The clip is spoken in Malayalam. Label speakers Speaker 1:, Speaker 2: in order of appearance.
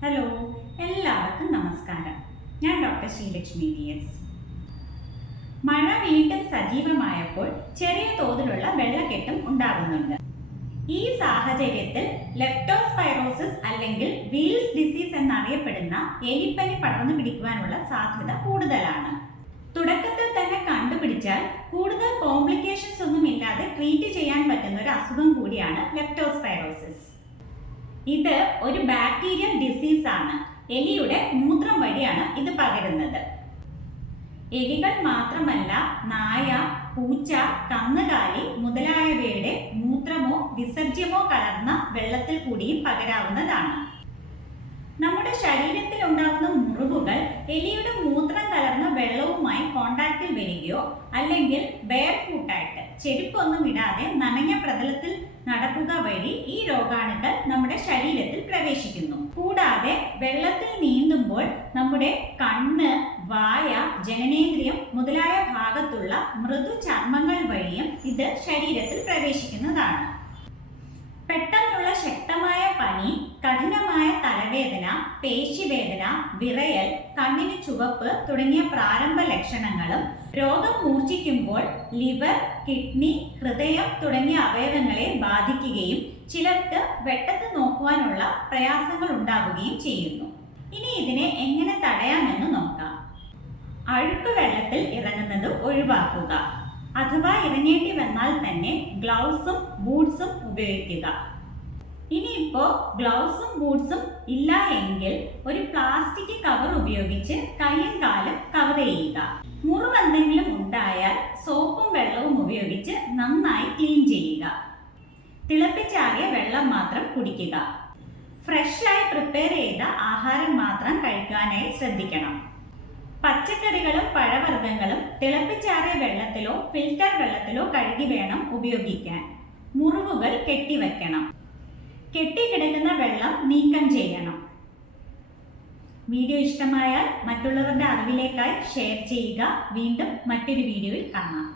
Speaker 1: ഹലോ എല്ലാവർക്കും നമസ്കാരം. ഞാൻ ഡോക്ടർ ശ്രീലക്ഷ്മി വി എസ് മഴ വീണ്ടും സജീവമായപ്പോൾ ചെറിയ തോതിലുള്ള വെള്ളക്കെട്ടും ഉണ്ടാകുന്നുണ്ട്. ഈ സാഹചര്യത്തിൽ ലെപ്റ്റോസ്പൈറോസിസ് അല്ലെങ്കിൽ വീൽസ് ഡിസീസ് എന്നറിയപ്പെടുന്ന എലിപ്പനി പടർന്നു പിടിക്കുവാനുള്ള സാധ്യത കൂടുതലാണ്. തുടക്കത്തിൽ തന്നെ കണ്ടുപിടിച്ചാൽ കൂടുതൽ കോംപ്ലിക്കേഷൻസ് ഒന്നും ഇല്ലാതെ ട്രീറ്റ് ചെയ്യാൻ പറ്റുന്ന ഒരു അസുഖം കൂടിയാണ് ലെപ്റ്റോസ്പൈറോസിസ് ഇത് ഒരു ബാക്ടീരിയൽ ഡിസീസ് ആണ്. എലിയുടെ മൂത്രം വഴിയാണ് ഇത് പകരുന്നത്. എലികൾ മാത്രമല്ല നായ പൂച്ച കന്നുകാലി മുതലായവയുടെ മൂത്രമോ വിസർജ്യമോ കലർന്ന വെള്ളത്തിൽ കൂടിയും പകരാവുന്നതാണ്. നമ്മുടെ ശരീരത്തിൽ ഉണ്ടാകുന്ന മുറിവുകൾ എലിയുടെ മൂത്രം കലർന്ന വെള്ളവുമായി കോണ്ടാക്റ്റിൽ വരികയോ അല്ലെങ്കിൽ ബെയർ ഫൂട്ടായിട്ട് ചെരുപ്പൊന്നും ഇടാതെ നനഞ്ഞ പ്രതലത്തിൽ നടക്കുക വഴി ഈ രോഗാണുക്കൾ കൂടാതെ വെള്ളത്തിൽ നീന്തുമ്പോൾ നമ്മുടെ കണ്ണ് വായ ജനനേന്ദ്രിയം മുതലായ ഭാഗത്തുള്ള മൃദു ചർമ്മങ്ങൾ വഴിയും ഇത് ശരീരത്തിൽ പ്രവേശിക്കുന്നതാണ്. പെട്ടെന്നുള്ള ശക്തമായ പനി കഠിനമായ തലവേദന പേശിവേദന വിറയൽ കണ്ണിന് ചുവപ്പ് തുടങ്ങിയ പ്രാരംഭ ലക്ഷണങ്ങളും രോഗം മൂർച്ഛിക്കുമ്പോൾ ലിവർ കിഡ്നി ഹൃദയം തുടങ്ങിയ അവയവങ്ങളെ ബാധിക്കുകയും ചിലർക്ക് വെട്ടത്ത് നോക്കുവാനുള്ള പ്രയാസങ്ങൾ ഉണ്ടാവുകയും ചെയ്യുന്നു. ഇനി ഇതിനെ എങ്ങനെ തടയാമെന്ന് നോക്കാം. അഴുക്ക് വെള്ളത്തിൽ ഇറങ്ങുന്നത് ഒഴിവാക്കുക. അഥവാ ഇറങ്ങേണ്ടി വന്നാൽ തന്നെ ഗ്ലൗസും ബൂട്ട്സും ഉപയോഗിക്കുക. ഇനിയിപ്പോ ഗ്ലൗസും ബൂട്ട്സും ഇല്ല എങ്കിൽ ഒരു പ്ലാസ്റ്റിക് കവർ ഉപയോഗിച്ച് കൈയും കാലും കവർ ചെയ്യുക. മുറിവ് എന്തെങ്കിലും ഉണ്ടായാൽ സോപ്പും വെള്ളവും ഉപയോഗിച്ച് നന്നായി ക്ലീൻ ചെയ്യുക. തിളപ്പിച്ചാറിയ വെള്ളം മാത്രം കുടിക്കുക. ഫ്രഷ് ആയി പ്രിപ്പയർ ചെയ്ത ആഹാരം മാത്രം കഴിക്കാനായി ശ്രദ്ധിക്കണം. പച്ചക്കറികളും പഴവർഗങ്ങളും തിളപ്പിച്ചാറിയ വെള്ളത്തിലോ ഫിൽറ്റർ വെള്ളത്തിലോ കഴുകി വേണം ഉപയോഗിക്കാൻ. മുറിവുകൾ കെട്ടിവെക്കണം. കെട്ടിക്കിടക്കുന്ന വെള്ളം നീക്കം ചെയ്യണം. വീഡിയോ ഇഷ്ടമായാൽ മറ്റുള്ളവരുടെ അറിവിലേക്കായി ഷെയർ ചെയ്യുക. വീണ്ടും മറ്റൊരു വീഡിയോയിൽ കാണാം.